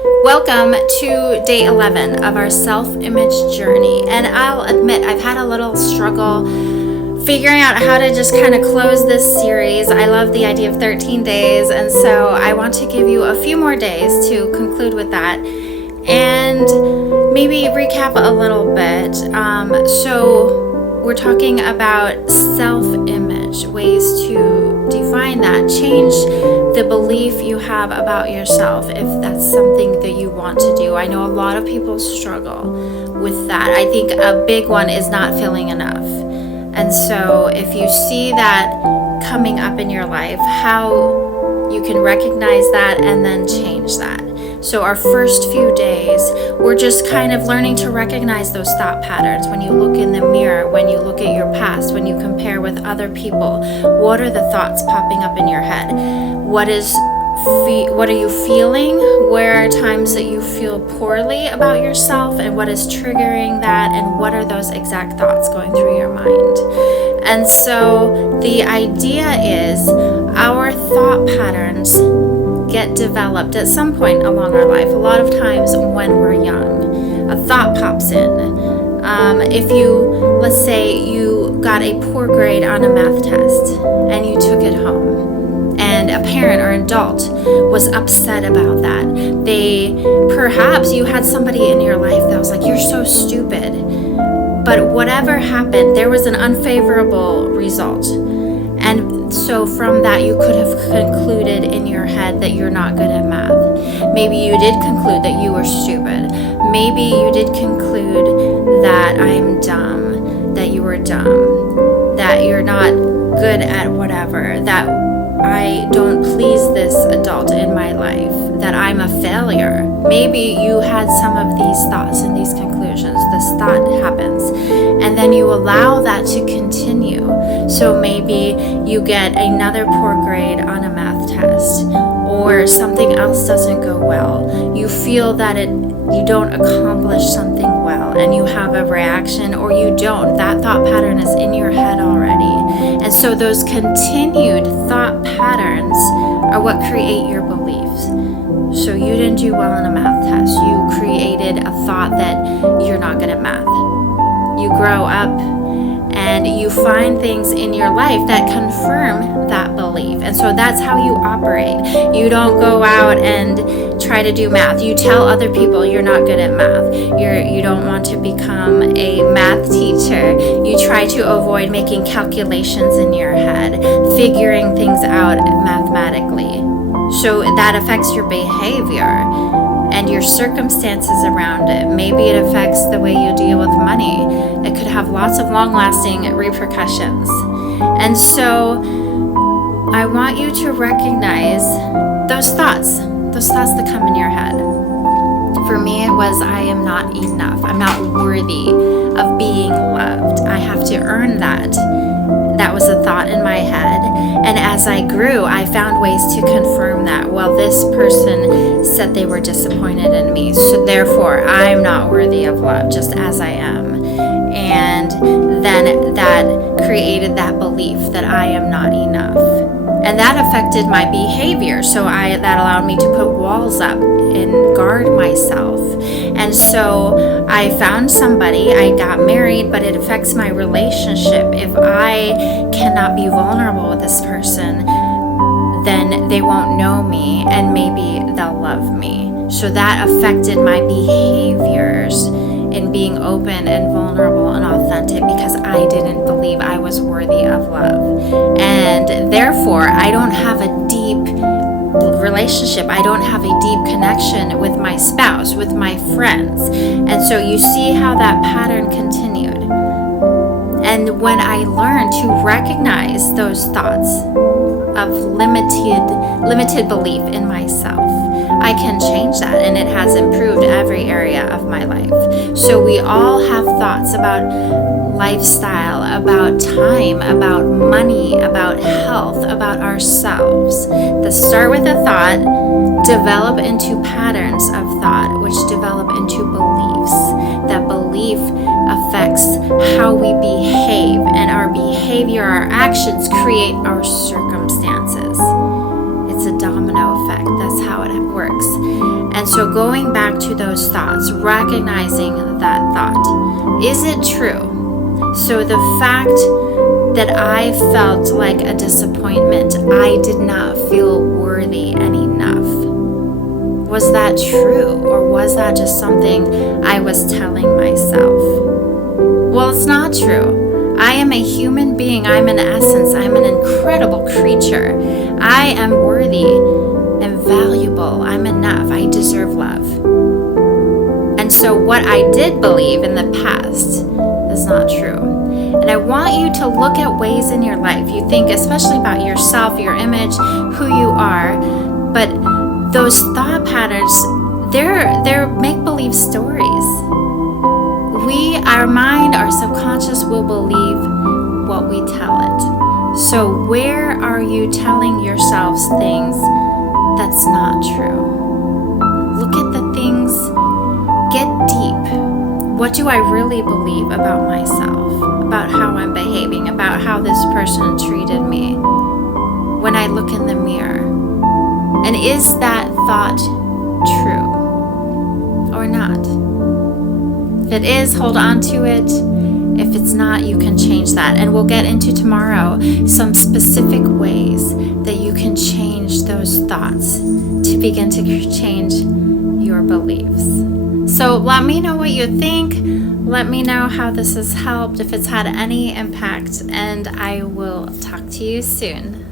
Welcome to day 11 of our self-image journey. And I'll admit I've had a little struggle figuring out how to just kind of close this series. I love the idea of 13 days, and so I want to give you a few more days to conclude with that and maybe recap a little bit. So we're talking about self-image, ways to define that, change the belief you have about yourself if that's something that you want to do. I know a lot of people struggle with that. I think a big one is not feeling enough. And so if you see that coming up in your life, how you can recognize that and then change that. So our first few days, we're just kind of learning to recognize those thought patterns. When you look in the mirror, when you look at your past, when you compare with other people, what are the thoughts popping up in your head? What are you feeling? Where are times that you feel poorly about yourself, and what is triggering that, and what are those exact thoughts going through your mind? And so the idea is our thought patterns get developed at some point along our life. A lot of times when we're young, a thought pops in. If you, let's say you got a poor grade on a math test and you took it home, and a parent or adult was upset about that. Perhaps you had somebody in your life that was like, you're so stupid. But whatever happened, there was an unfavorable result. And so from that, you could have concluded in your head that you're not good at math. Maybe you did conclude that you were stupid. Maybe you did conclude that I'm dumb, that you were dumb, that you're not good at whatever, that I don't please this adult in my life, that I'm a failure. Maybe you had some of these thoughts and these conclusions. This thought happens, and then you allow that to continue. So maybe you get another poor grade on a math test, or something else doesn't go well. You feel that you don't accomplish something well, and you have a reaction, or you don't. That thought pattern is in your head already. And so those continued thought patterns are what create your beliefs. So you didn't do well on a math test. You created a thought that you're not good at math. You grow up and you find things in your life that confirm that belief. And so that's how you operate. You don't go out and try to do math. You tell other people you're not good at math. You don't want to become a math teacher. You try to avoid making calculations in your head, figuring things out mathematically. So that affects your behavior and your circumstances around it. Maybe it affects the way you deal with money. It could have lots of long-lasting repercussions. And so I want you to recognize those thoughts that come in your head. For me, it was, I am not enough. I'm not worthy of being loved. I have to earn that. That was a thought in my head. And as I grew, I found ways to confirm that. Well, this person said they were disappointed in me, so therefore I'm not worthy of love just as I am. And then that created that belief that I am not enough. And that affected my behavior. So that allowed me to put walls up and guard myself. And so I found somebody, I got married, but it affects my relationship. If I cannot be vulnerable with this person, then they won't know me and maybe they'll love me. So that affected my behaviors in being open and vulnerable and authentic because I didn't believe I was worthy of love. And therefore, I don't have a deep relationship. I don't have a deep connection with my spouse, with my friends. And so you see how that pattern continued. And when I learned to recognize those thoughts of limited belief in myself, I can change that, and it has improved every area of my life. So we all have thoughts about lifestyle, about time, about money, about health, about ourselves that start with a thought, develop into patterns of thought, which develop into beliefs. That belief affects how we behave, and our behavior, our actions create our circumstances. It's a domino effect. That's how it works. And so going back to those thoughts, recognizing that thought, is it true? So the fact that I felt like a disappointment, I did not feel worthy and enough. Was that true, or was that just something I was telling myself? Well, it's not true. I am a human being. I'm an essence. I'm an incredible creature. I am worthy and valuable. I'm enough. I deserve love. And so what I did believe in the past is not true. And I want you to look at ways in your life you think, especially about yourself, your image, who you are, but those thought patterns, they're make-believe stories. Our mind, our subconscious will believe what we tell it. So where are you telling yourselves things that's not true? Look at the things, get deep. What do I really believe about myself, about how I'm behaving, about how this person treated me when I look in the mirror? And is that thought true or not? If it is, hold on to it. If it's not, you can change that. And we'll get into tomorrow some specific ways that you can change those thoughts to begin to change your beliefs. So let me know what you think. Let me know how this has helped, if it's had any impact, and I will talk to you soon.